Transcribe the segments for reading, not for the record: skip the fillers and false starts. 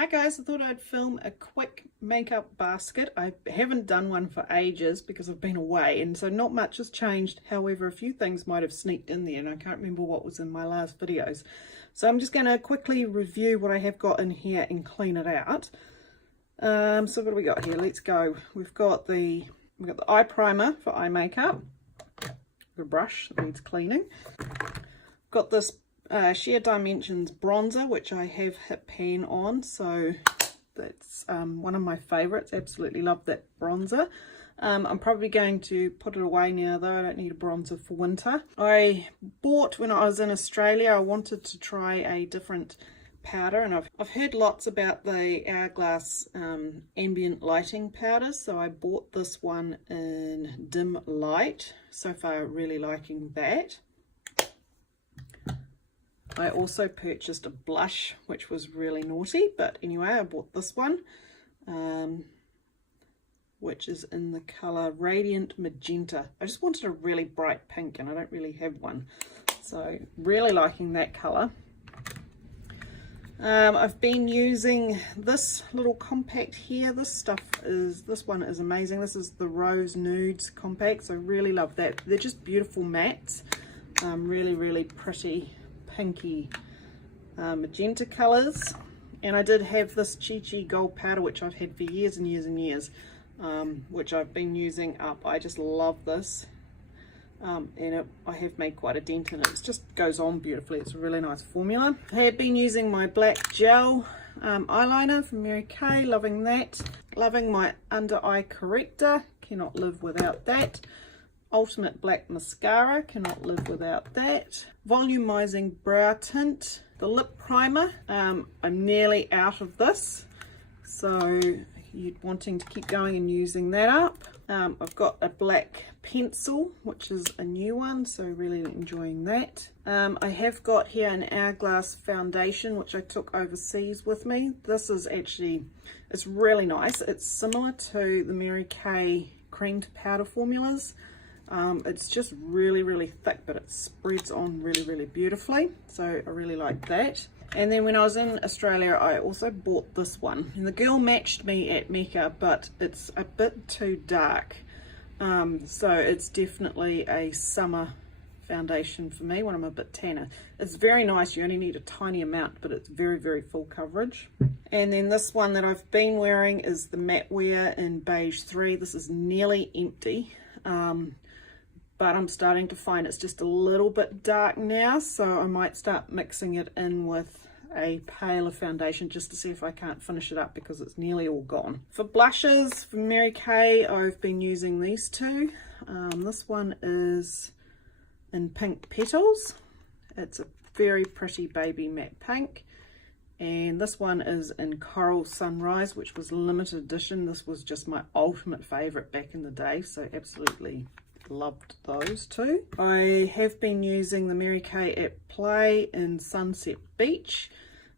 Hi guys, I thought I'd film a quick makeup basket. I haven't done one for ages because I've been away, and so not much has changed. However, a few things might have sneaked in there and I can't remember what was in my last videos. So I'm just going to quickly review what I have got in here and clean it out. So what do we got here? Let's go. We've got the eye primer for eye makeup. The brush that needs cleaning. Got this Sheer Dimensions bronzer, which I have hit pan on, so that's one of my favorites. Absolutely love that bronzer. I'm probably going to put it away now though. I don't need a bronzer for winter. I bought, when I was in Australia, I wanted to try a different powder, and I've heard lots about the Hourglass ambient lighting powders, so I bought this one in dim light. So far really liking that. I also purchased a blush, which was really naughty, but anyway, I bought this one, which is in the colour Radiant Magenta. I just wanted a really bright pink, and I don't really have one, so really liking that colour. I've been using this little compact here. This one is amazing. This is the Rose Nudes compact, so I really love that. They're just beautiful mattes, really pretty pinky magenta colors. And I did have this Chi Chi gold powder, which I've had for years and years and years, which I've been using up. I just love this, and I have made quite a dent in it. It just goes on beautifully. It's a really nice formula. I have been using my black gel eyeliner from Mary Kay, loving that. Loving my under eye corrector, cannot live without that. Ultimate black mascara, cannot live without that. Volumizing brow tint. The lip primer, I'm nearly out of this, so you're wanting to keep going and using that up. I've got a black pencil, which is a new one, so really enjoying that. I have got here an Hourglass foundation, which I took overseas with me. This is actually, it's really nice. It's similar to the Mary Kay cream to powder formulas. It's just really thick, but it spreads on really beautifully, so I really like that. And then when I was in Australia, I also bought this one, and the girl matched me at Mecca, but it's a bit too dark, so it's definitely a summer foundation for me when I'm a bit tanner. It's very nice. You only need a tiny amount, but it's very full coverage. And then this one that I've been wearing is the Matte Wear in Beige 3. This is nearly empty, but I'm starting to find it's just a little bit dark now, so I might start mixing it in with a paler foundation just to see if I can't finish it up, because it's nearly all gone. For blushes, for Mary Kay, I've been using these two. This one is in Pink Petals. It's a very pretty baby matte pink. And this one is in Coral Sunrise, which was limited edition. This was just my ultimate favorite back in the day, so absolutely loved those two. I have been using the Mary Kay at Play in Sunset Beach,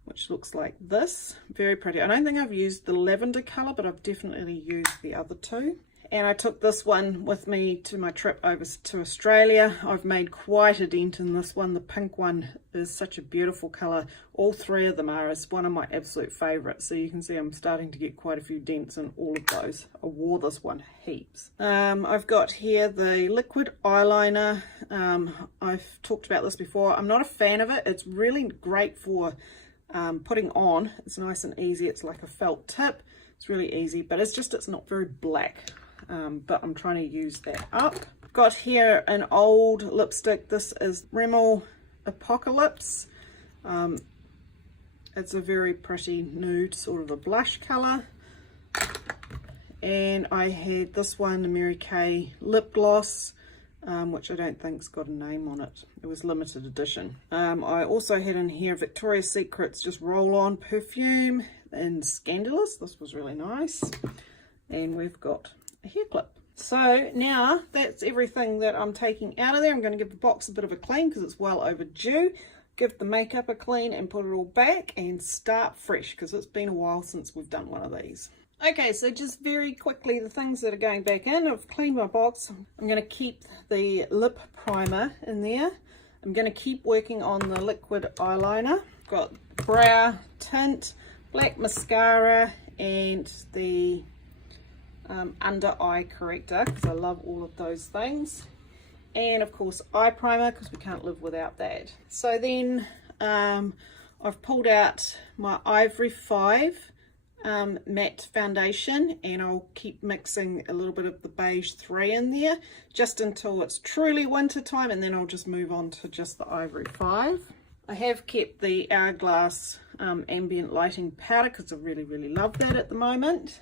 which looks like this. Very pretty. I don't think I've used the lavender color, but I've definitely used the other two. And I took this one with me to my trip over to Australia. I've made quite a dent in this one. The pink one is such a beautiful color. All three of them are. It's one of my absolute favorites. So you can see I'm starting to get quite a few dents in all of those. I wore this one heaps. I've got here the liquid eyeliner. I've talked about this before. I'm not a fan of it. It's really great for putting on. It's nice and easy. It's like a felt tip. It's really easy, but it's not very black. But I'm trying to use that up. Got here an old lipstick. This is Rimmel Apocalypse. It's a very pretty nude, sort of a blush color. And I had this one, the Mary Kay lip gloss, which I don't think's got a name on it. It was limited edition. I also had in here Victoria's Secret's just roll-on perfume in Scandalous. This was really nice. And we've got a hair clip. So now that's everything that I'm taking out of there. I'm going to give the box a bit of a clean because it's well overdue. Give the makeup a clean and put it all back and start fresh, because it's been a while since we've done one of these. Okay, so just very quickly, the things that are going back in. I've cleaned my box. I'm going to keep the lip primer in there. I'm going to keep working on the liquid eyeliner. Got brow tint, black mascara and the under eye corrector, because I love all of those things, and of course eye primer, because we can't live without that. So then I've pulled out my Ivory 5 matte foundation, and I'll keep mixing a little bit of the beige 3 in there just until it's truly winter time, and then I'll just move on to just the Ivory 5. I have kept the Hourglass ambient lighting powder because I really love that at the moment.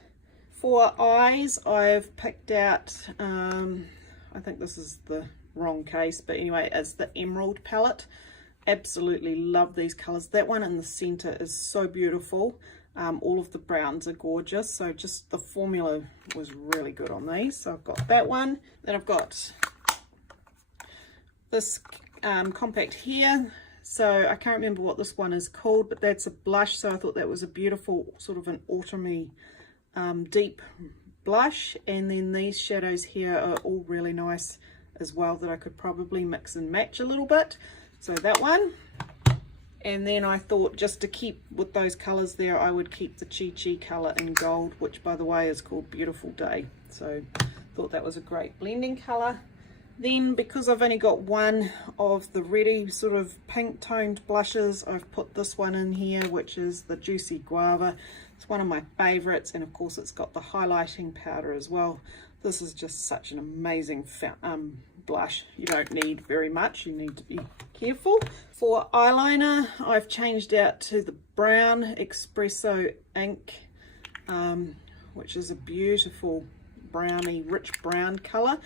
For eyes, I've picked out, I think this is the wrong case, but anyway, it's the Emerald palette. Absolutely love these colors. That one in the center is so beautiful. All of the browns are gorgeous, so just the formula was really good on these. So I've got that one. Then I've got this compact here. So I can't remember what this one is called, but that's a blush, so I thought that was a beautiful sort of an autumny deep blush. And then these shadows here are all really nice as well, that I could probably mix and match a little bit. So that one. And then I thought, just to keep with those colors there, I would keep the Chi Chi color in gold, which by the way is called Beautiful Day. So thought that was a great blending color. Then, because I've only got one of the ready sort of pink toned blushes, I've put this one in here, which is the Juicy Guava. It's one of my favorites, and of course it's got the highlighting powder as well. This is just such an amazing blush. You don't need very much, you need to be careful. For eyeliner, I've changed out to the brown Espresso ink, which is a beautiful browny, rich brown color,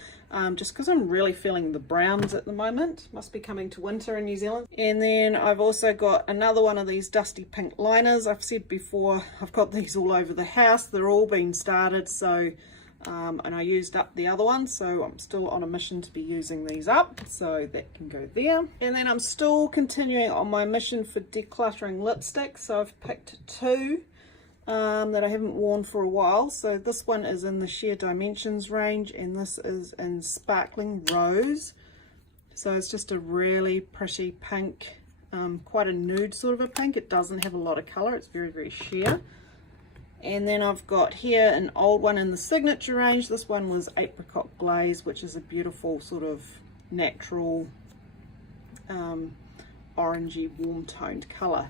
just because I'm really feeling the browns at the moment. Must be coming to winter in New Zealand. And then I've also got another one of these dusty pink liners. I've said before, I've got these all over the house. They're all been started, so and I used up the other one, so I'm still on a mission to be using these up, so that can go there. And then I'm still continuing on my mission for decluttering lipstick, so I've picked two that I haven't worn for a while. So this one is in the Sheer Dimensions range, and this is in Sparkling Rose. So it's just a really pretty pink, quite a nude sort of a pink. It doesn't have a lot of color, it's very sheer. And then I've got here an old one in the Signature range. This one was Apricot Glaze, which is a beautiful sort of natural orangey warm toned color.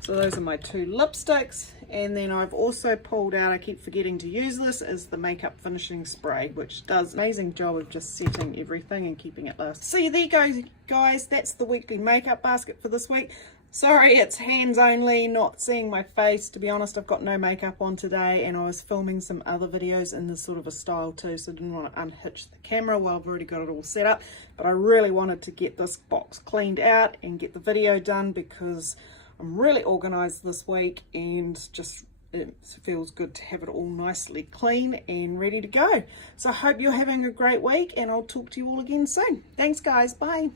So those are my two lipsticks. And then I've also pulled out, I keep forgetting to use this, is the makeup finishing spray, which does an amazing job of just setting everything and keeping it last. So there you go, guys, that's the weekly makeup basket for this week. Sorry, it's hands only, not seeing my face. To be honest, I've got no makeup on today, and I was filming some other videos in this sort of a style too, so I didn't want to unhitch the camera while I've already got it all set up. But I really wanted to get this box cleaned out and get the video done, because I'm really organized this week, and just it feels good to have it all nicely clean and ready to go. So I hope you're having a great week, and I'll talk to you all again soon. Thanks guys, bye.